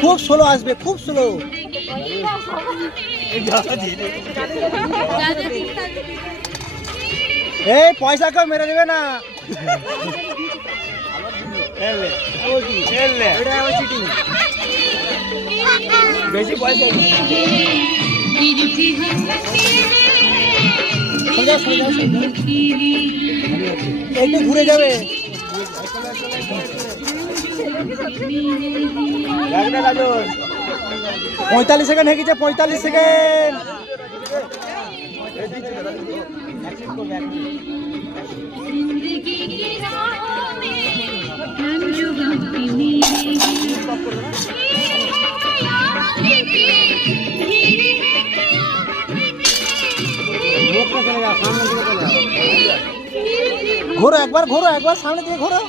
খুব স্লো আসবে, খুব স্লো। এই পয়সা কেউ মেরে দেবে না। বেশি পয়সা একটু ঘুরে যাবে। 45 সেকেন্ড হয়ে গেছে, 45 সেকেন্ড। ঘোরো একবার, ঘোরো একবার, সামনে দিকে ঘোরো।